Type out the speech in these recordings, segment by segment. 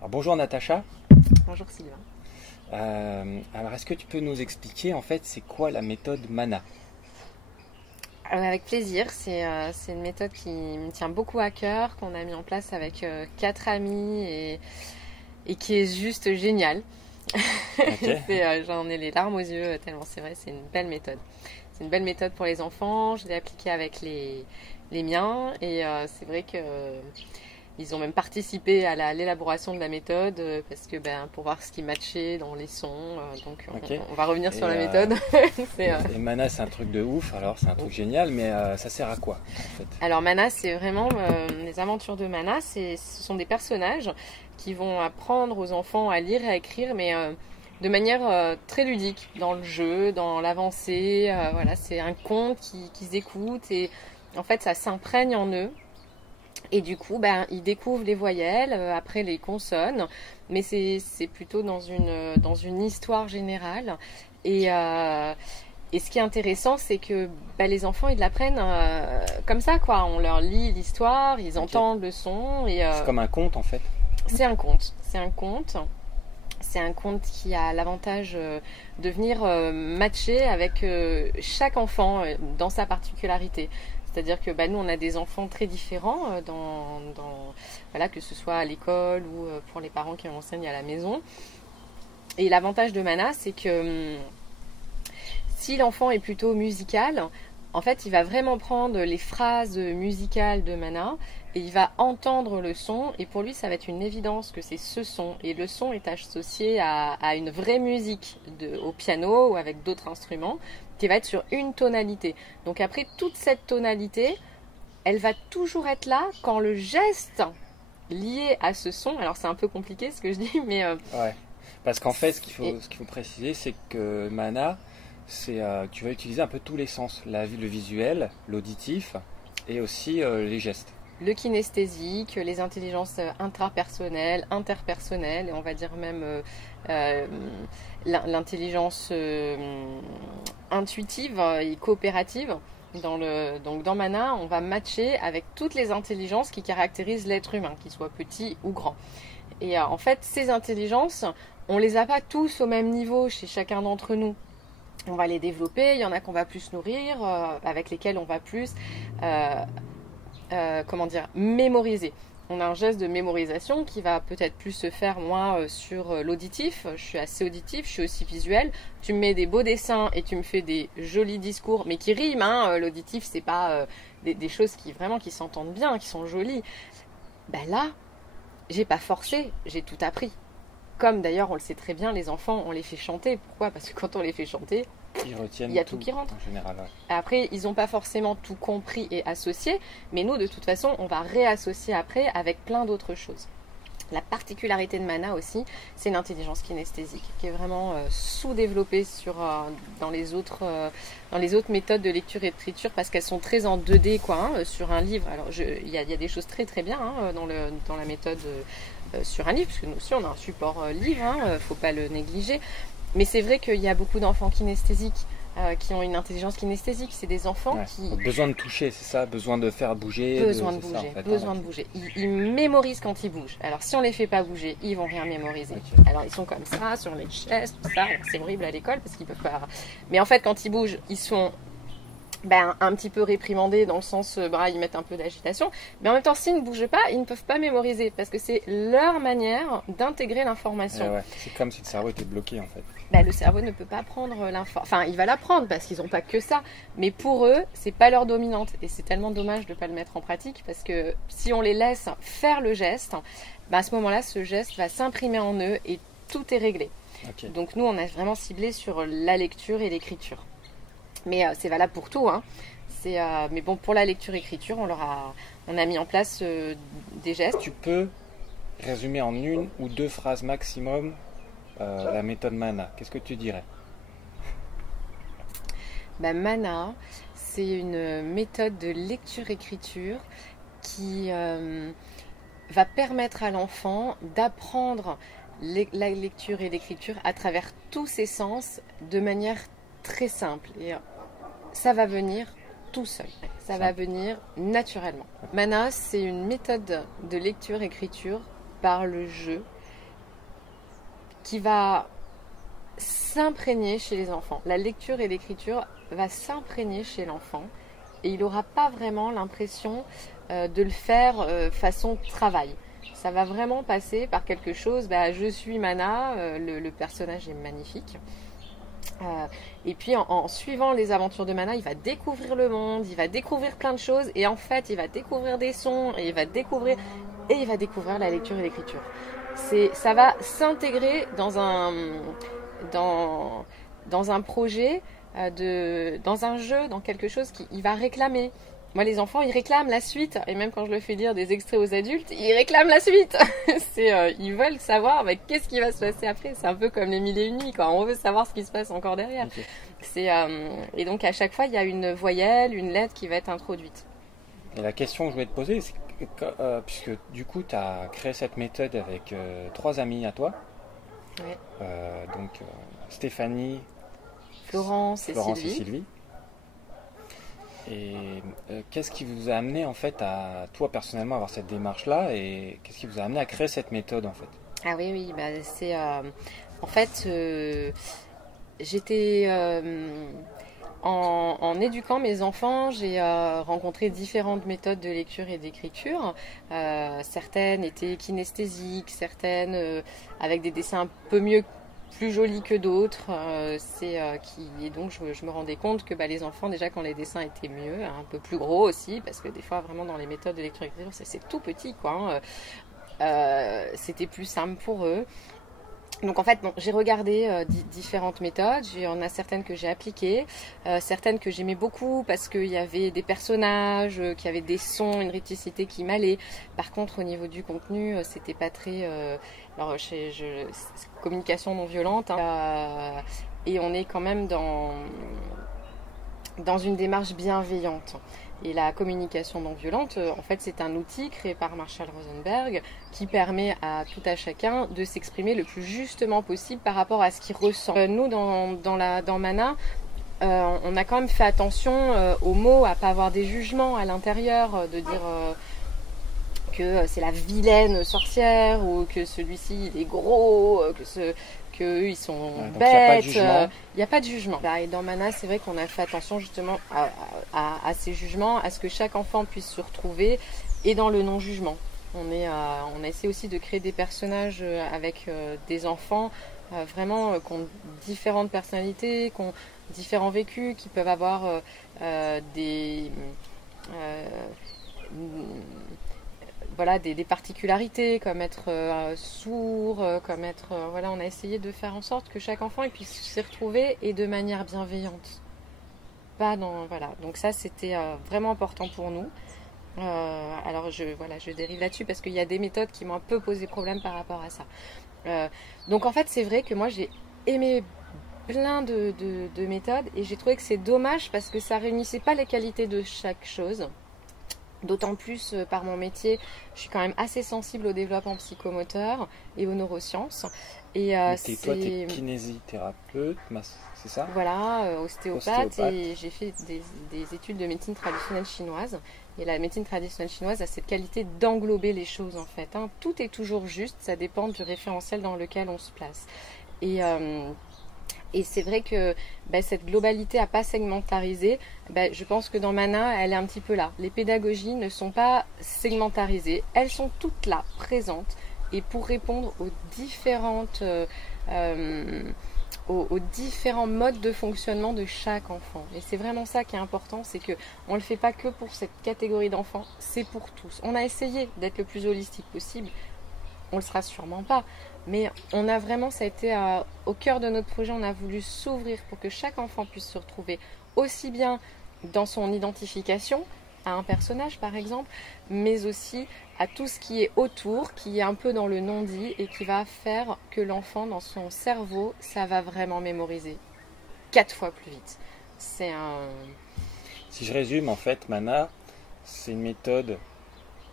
Alors, bonjour Natacha. Bonjour Sylvain. Alors, est-ce que tu peux nous expliquer en fait c'est quoi la méthode MANA? Avec plaisir, c'est une méthode qui me tient beaucoup à cœur, qu'on a mis en place avec 4 amis et qui est juste géniale. Ok. J'en ai les larmes aux yeux tellement c'est vrai, c'est une belle méthode. C'est une belle méthode pour les enfants, je l'ai appliquée avec les miens et c'est vrai que ils ont même participé à l'élaboration de la méthode parce que pour voir ce qui matchait dans les sons. Donc Ok. on va revenir sur la Et, méthode. Et MANA c'est un truc de ouf, alors c'est un truc génial, mais ça sert à quoi en fait? Alors Mana, c'est vraiment les aventures de Mana. Ce sont des personnages qui vont apprendre aux enfants à lire et à écrire, mais de manière très ludique, dans le jeu, dans l'avancée. Voilà, c'est un conte qu'ils écoutent et en fait ça s'imprègne en eux. Et du coup, ils découvrent les voyelles, après les consonnes, mais c'est plutôt dans une histoire générale. Et, euh, et ce qui est intéressant, c'est que les enfants, ils l'apprennent comme ça, quoi. On leur lit l'histoire, ils Ok. entendent le son. C'est comme un conte en fait. C'est un conte. C'est un conte. C'est un conte qui a l'avantage de venir matcher avec chaque enfant dans sa particularité. C'est-à-dire que nous, on a des enfants très différents, voilà, que ce soit à l'école ou pour les parents qui enseignent à la maison. Et l'avantage de Mana, c'est que si l'enfant est plutôt musical, en fait, il va vraiment prendre les phrases musicales de Mana et il va entendre le son. Et pour lui, ça va être une évidence que c'est ce son. Et le son est associé à une vraie musique au piano ou avec d'autres instruments qui va être sur une tonalité. Donc après, toute cette tonalité, elle va toujours être là quand le geste lié à ce son, alors c'est un peu compliqué ce que je dis, mais Ouais. Parce qu'en fait, et- ce qu'il faut préciser, c'est que MANA, tu vas utiliser un peu tous les sens, le visuel, l'auditif et aussi les gestes. le kinesthésique, les intelligences intrapersonnelles, interpersonnelles, et on va dire même euh, l'intelligence intuitive et coopérative. Donc dans Mana, on va matcher avec toutes les intelligences qui caractérisent l'être humain, qu'il soit petit ou grand. Et en fait, ces intelligences, on les a pas tous au même niveau chez chacun d'entre nous. On va les développer, il y en a qu'on va plus nourrir, avec lesquels on va plus euh, mémoriser. On a un geste de mémorisation qui va peut-être plus se faire, moi, sur l'auditif. Je suis assez auditif, je suis aussi visuel. Tu me mets des beaux dessins et tu me fais des jolis discours, mais qui riment. L'auditif, c'est pas des choses qui s'entendent bien, qui sont jolies. Là, j'ai pas forcé, j'ai tout appris. Comme d'ailleurs, on le sait très bien, les enfants, on les fait chanter. Pourquoi? Parce que quand on les fait chanter, Ils il retiennent y a tout tout qui rentre. en général. Ouais. Après, ils n'ont pas forcément tout compris et associé, mais nous, de toute façon, on va réassocier après avec plein d'autres choses. La particularité de Mana aussi, c'est l'intelligence kinesthésique, qui est vraiment sous-développée dans les autres méthodes de lecture et d'écriture, parce qu'elles sont très en 2D, quoi, sur un livre. Alors, il y a des choses très très bien dans la méthode sur un livre, parce que nous aussi, on a un support livre, faut pas le négliger. Mais c'est vrai qu'il y a beaucoup d'enfants kinesthésiques qui ont une intelligence kinesthésique. C'est des enfants Ouais. qui Donc, besoin de toucher, c'est ça, besoin de faire bouger. besoin de C'est ça, bouger, en fait, besoin hein. de bouger. Ils mémorisent quand ils bougent. Alors si on les fait pas bouger, ils vont rien mémoriser. Ok. Alors ils sont comme ça sur les chaises, tout ça. C'est horrible à l'école parce qu'ils peuvent pas. Mais en fait, quand ils bougent, ils sont un petit peu réprimandés dans le sens, ils mettent un peu d'agitation. Mais en même temps, s'ils ne bougent pas, ils ne peuvent pas mémoriser parce que c'est leur manière d'intégrer l'information. Ouais. C'est comme si le cerveau était bloqué en fait. Le cerveau ne peut pas prendre l'information. Enfin, il va l'apprendre parce qu'ils n'ont pas que ça. Mais pour eux, c'est pas leur dominante. Et c'est tellement dommage de ne pas le mettre en pratique parce que si on les laisse faire le geste, à ce moment-là, ce geste va s'imprimer en eux et tout est réglé. Ok. Donc nous, on a vraiment ciblé sur la lecture et l'écriture. Mais c'est valable pour tout, hein. Mais bon, pour la lecture-écriture, on a mis en place des gestes. Tu peux résumer en une ou deux phrases maximum la méthode MANA. Qu'est-ce que tu dirais? Mana, c'est une méthode de lecture-écriture qui va permettre à l'enfant d'apprendre la lecture et l'écriture à travers tous ses sens de manière très simple. Et ça va venir tout seul. Ça va venir naturellement. Mana, c'est une méthode de lecture-écriture par le jeu qui va s'imprégner chez les enfants. La lecture et l'écriture va s'imprégner chez l'enfant et il n'aura pas vraiment l'impression de le faire façon travail. Ça va vraiment passer par quelque chose, je suis Mana, le personnage est magnifique. Et puis en suivant les aventures de Mana, il va découvrir le monde, il va découvrir plein de choses et en fait il va découvrir des sons et il va découvrir la lecture et l'écriture. Ça va s'intégrer dans un projet, dans un jeu, dans quelque chose qu'il va réclamer. Moi, les enfants, ils réclament la suite. Et même quand je leur fais lire des extraits aux adultes, ils réclament la suite. Ils veulent savoir qu'est-ce qui va se passer après. C'est un peu comme les 1001 nuits, quoi. On veut savoir ce qui se passe encore derrière. Okay. Et donc, à chaque fois, il y a une voyelle, une lettre qui va être introduite. Et la question que je voulais te poser, c'est puisque du coup, tu as créé cette méthode avec 3 amis à toi. Ouais. Donc, Stéphanie, Florence et Sylvie. Et qu'est-ce qui vous a amené en fait à toi personnellement avoir cette démarche-là et qu'est-ce qui vous a amené à créer cette méthode en fait? Ah oui, c'est en fait j'étais en éduquant mes enfants, j'ai rencontré différentes méthodes de lecture et d'écriture. Certaines étaient kinesthésiques, certaines avec des dessins un peu plus jolis que d'autres. Et donc je me rendais compte que les enfants, déjà quand les dessins étaient mieux, un peu plus gros aussi, parce que des fois vraiment dans les méthodes de lecture et d'écriture, c'est tout petit, quoi. C'était plus simple pour eux. Donc en fait, j'ai regardé différentes méthodes. Il y en a certaines que j'ai appliquées, certaines que j'aimais beaucoup parce qu'il y avait des personnages, qui avaient des sons, une rythmicité qui m'allait. Par contre, au niveau du contenu, c'était pas très... communication non violente. Et on est quand même dans une démarche bienveillante. Et la communication non violente, en fait, c'est un outil créé par Marshall Rosenberg qui permet à tout à chacun de s'exprimer le plus justement possible par rapport à ce qu'il ressent. Nous, dans Mana, on a quand même fait attention aux mots, à pas avoir des jugements à l'intérieur, de dire que c'est la vilaine sorcière ou que celui-ci il est gros, qu'eux ils sont bêtes. Il n'y a pas de jugement. Et dans Mana, c'est vrai qu'on a fait attention justement à ces jugements, à ce que chaque enfant puisse se retrouver et dans le non-jugement. On a essayé aussi de créer des personnages avec des enfants vraiment qui ont différentes personnalités, qui ont différents vécus, qui peuvent avoir des particularités comme être sourd, comme être... on a essayé de faire en sorte que chaque enfant puisse s'y retrouver et de manière bienveillante. Donc ça, c'était vraiment important pour nous. Alors je dérive là-dessus parce qu'il y a des méthodes qui m'ont un peu posé problème par rapport à ça. Donc en fait, c'est vrai que moi, j'ai aimé plein de méthodes et j'ai trouvé que c'est dommage parce que ça réunissait pas les qualités de chaque chose. D'autant plus par mon métier, je suis quand même assez sensible au développement psychomoteur et aux neurosciences. Et toi, tu es kinésithérapeute, c'est ça? Voilà, ostéopathe. Et j'ai fait des études de médecine traditionnelle chinoise. Et la médecine traditionnelle chinoise a cette qualité d'englober les choses en fait. Tout est toujours juste, ça dépend du référentiel dans lequel on se place. Et c'est vrai que cette globalité à pas segmentariser, je pense que dans Mana, elle est un petit peu là. Les pédagogies ne sont pas segmentarisées, elles sont toutes là, présentes, et pour répondre aux différents modes de fonctionnement de chaque enfant. Et c'est vraiment ça qui est important, c'est qu'on ne le fait pas que pour cette catégorie d'enfants, c'est pour tous. On a essayé d'être le plus holistique possible, on ne le sera sûrement pas. Mais on a vraiment, ça a été au cœur de notre projet, on a voulu s'ouvrir pour que chaque enfant puisse se retrouver aussi bien dans son identification à un personnage par exemple, mais aussi à tout ce qui est autour, qui est un peu dans le non-dit et qui va faire que l'enfant dans son cerveau, ça va vraiment mémoriser 4 fois plus vite. Si je résume, en fait, Mana, c'est une méthode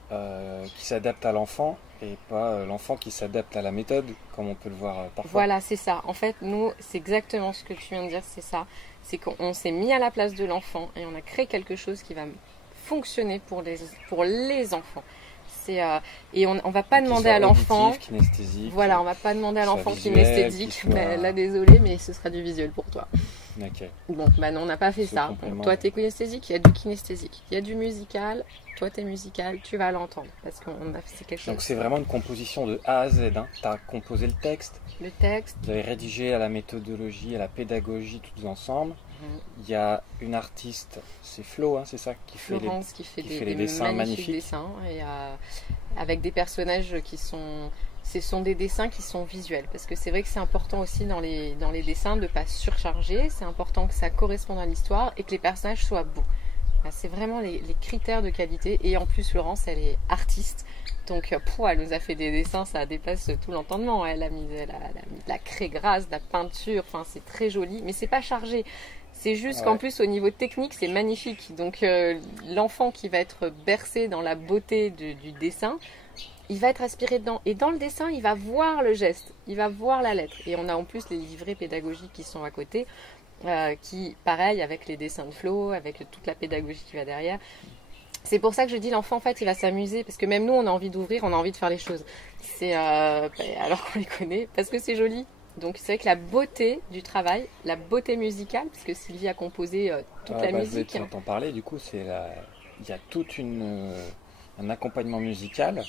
qui s'adapte à l'enfant et pas l'enfant qui s'adapte à la méthode, comme on peut le voir parfois. Voilà, c'est ça. En fait, nous, c'est exactement ce que tu viens de dire, c'est ça. C'est qu'on s'est mis à la place de l'enfant et on a créé quelque chose qui va fonctionner pour les enfants. Et on va pas demander à l'enfant. Kinesthésique. Voilà, on va pas demander à l'enfant kinesthésique. Soit... Là, désolé, mais ce sera du visuel pour toi. Okay. Bon, bah non, on n'a pas fait ça. Toi, t'es kinesthésique, il y a du kinesthésique. Il y a du musical, toi, t'es musical, tu vas l'entendre. Parce qu'on a fait quelque chose. Donc, c'est vraiment une composition de A à Z. Hein. Tu as composé le texte. Le texte. Vous avez rédigé à la méthodologie, à la pédagogie, tous ensemble. Il y a une artiste, c'est Flo, hein, c'est ça, qui fait les dessins magnifiques. Dessins, et avec des personnages qui sont... Ce sont des dessins qui sont visuels, parce que c'est vrai que c'est important aussi dans les dessins de ne pas surcharger, c'est important que ça corresponde à l'histoire et que les personnages soient beaux. C'est vraiment les critères de qualité, et en plus Laurence, elle est artiste, donc elle nous a fait des dessins, ça dépasse tout l'entendement. Elle a mis de la craie grasse, de la peinture, enfin c'est très joli, mais c'est pas chargé. C'est juste qu'en plus, au niveau technique, c'est magnifique. Donc, l'enfant qui va être bercé dans la beauté du dessin, il va être aspiré dedans. Et dans le dessin, il va voir le geste, il va voir la lettre. Et on a en plus les livrets pédagogiques qui sont à côté, qui, pareil, avec les dessins de Flo, avec toute la pédagogie qui va derrière. C'est pour ça que je dis l'enfant, en fait, il va s'amuser. Parce que même nous, on a envie d'ouvrir, on a envie de faire les choses. C'est alors qu'on les connaît, parce que c'est joli. Donc c'est vrai que la beauté du travail, la beauté musicale, puisque Sylvie a composé toute la musique. Je vais t'en parler, du coup, il y a tout un accompagnement musical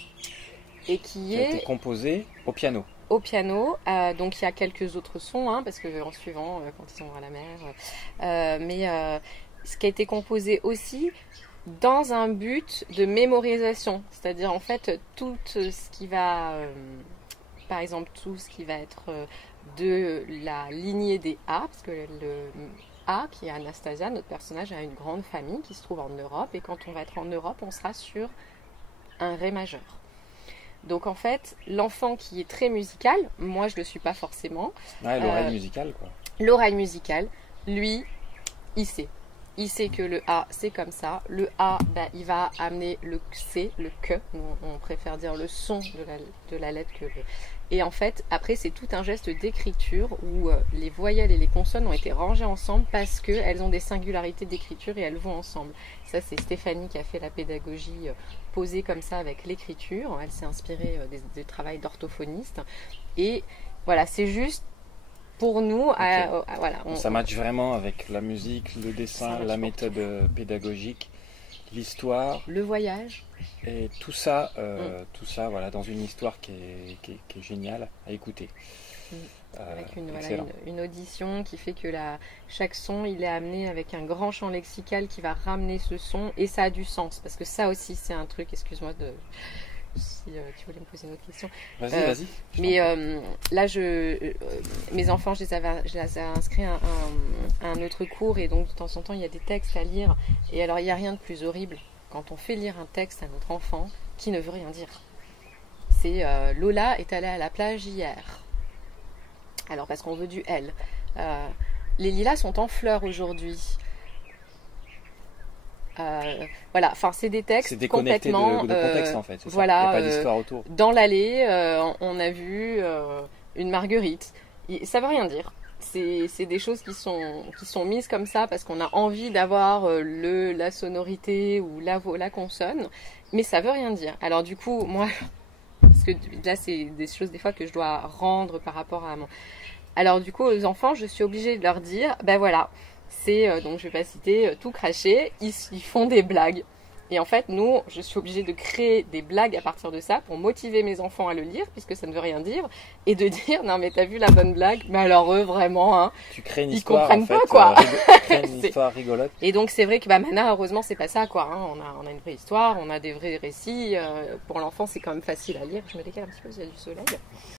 et qui a été composé au piano. Au piano, donc il y a quelques autres sons, hein, parce que en suivant, quand ils sont à la mer, mais ce qui a été composé aussi dans un but de mémorisation, c'est-à-dire en fait tout ce qui va, par exemple tout ce qui va être de la lignée des A, parce que le A, qui est Anastasia, notre personnage, a une grande famille qui se trouve en Europe, et quand on va être en Europe, on sera sur un Ré majeur. Donc en fait, l'enfant qui est très musical, moi je ne le suis pas forcément. Ouais, l'oreille musicale, quoi. L'oreille musicale, lui, il sait. Il sait que le A, c'est comme ça. Le A, il va amener le C, le que. On préfère dire le son de la lettre que le... Et en fait, après, c'est tout un geste d'écriture où les voyelles et les consonnes ont été rangées ensemble parce qu'elles ont des singularités d'écriture et elles vont ensemble. Ça, c'est Stéphanie qui a fait la pédagogie posée comme ça avec l'écriture. Elle s'est inspirée du travail d'orthophoniste. Et voilà, c'est juste pour nous... Okay. Voilà, ça matche vraiment avec la musique, le dessin, la méthode pédagogique, l'histoire, le voyage, et tout ça voilà, dans une histoire qui est géniale à écouter. Avec une audition qui fait que chaque son il est amené avec un grand champ lexical qui va ramener ce son, et ça a du sens, parce que ça aussi c'est un truc, excuse-moi si tu voulais me poser une autre question. Vas-y. Mais là, mes enfants, je les ai inscrits à un autre cours, et donc de temps en temps, il y a des textes à lire. Et alors, il n'y a rien de plus horrible quand on fait lire un texte à notre enfant qui ne veut rien dire. C'est Lola est allée à la plage hier. Alors, parce qu'on veut du elle. Les lilas sont en fleurs aujourd'hui. Voilà, enfin c'est des textes complètement de contexte en fait. Voilà, il n'y a pas d'histoire autour. Dans l'allée, on a vu une marguerite. Ça veut rien dire. C'est des choses qui sont mises comme ça parce qu'on a envie d'avoir la sonorité ou la consonne, mais ça veut rien dire. Alors du coup, moi, parce que là c'est des choses des fois que je dois rendre par rapport à mon. Alors du coup, aux enfants, je suis obligée de leur dire, voilà. C'est, donc je vais pas citer, tout cracher, ils font des blagues. Et en fait, nous, je suis obligée de créer des blagues à partir de ça pour motiver mes enfants à le lire, puisque ça ne veut rien dire, et de dire, non mais t'as vu la bonne blague? Mais alors eux, vraiment, hein, tu crées une ils histoire, comprennent en fait, pas, quoi. Tu crées une histoire rigolote. Et donc c'est vrai que Mana, heureusement, c'est pas ça, quoi. Hein. On a une vraie histoire, on a des vrais récits. Pour l'enfant, c'est quand même facile à lire. Je me décale un petit peu, il y a du soleil.